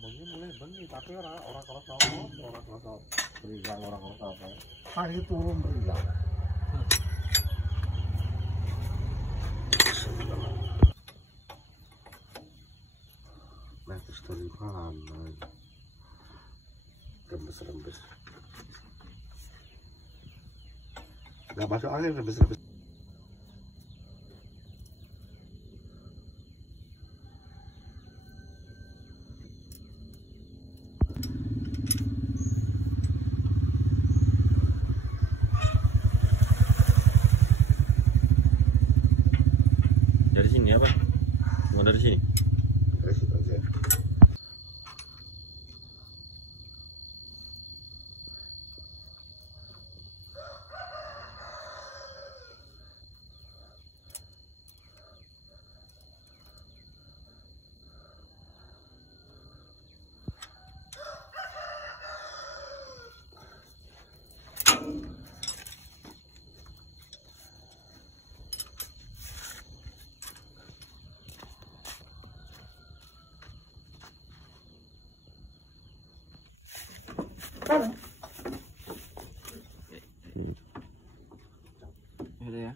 bengi mulai bengi tapi orang kalau berilang orang kalau apa pagi turun berilang. Nah terus dari mana? Rembes. Gak masuk angin rembes. Dari sini apa? Mau dari sini? Dari situ aja. Ada ya.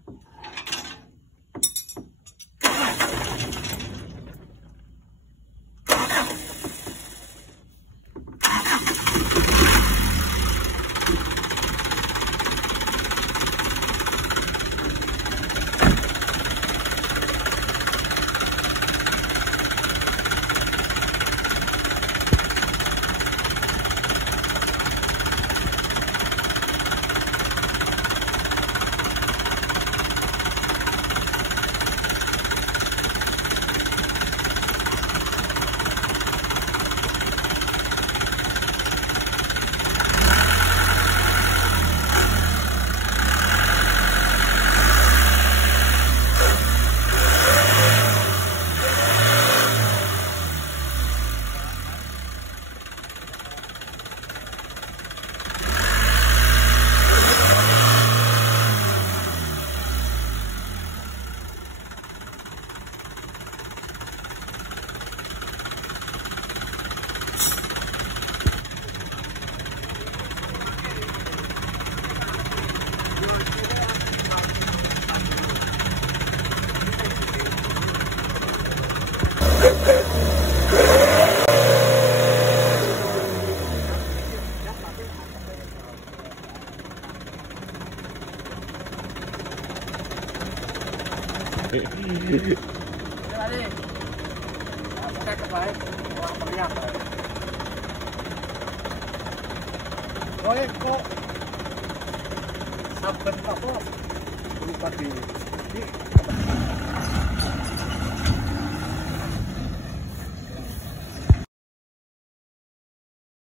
Kok saben apa lupa di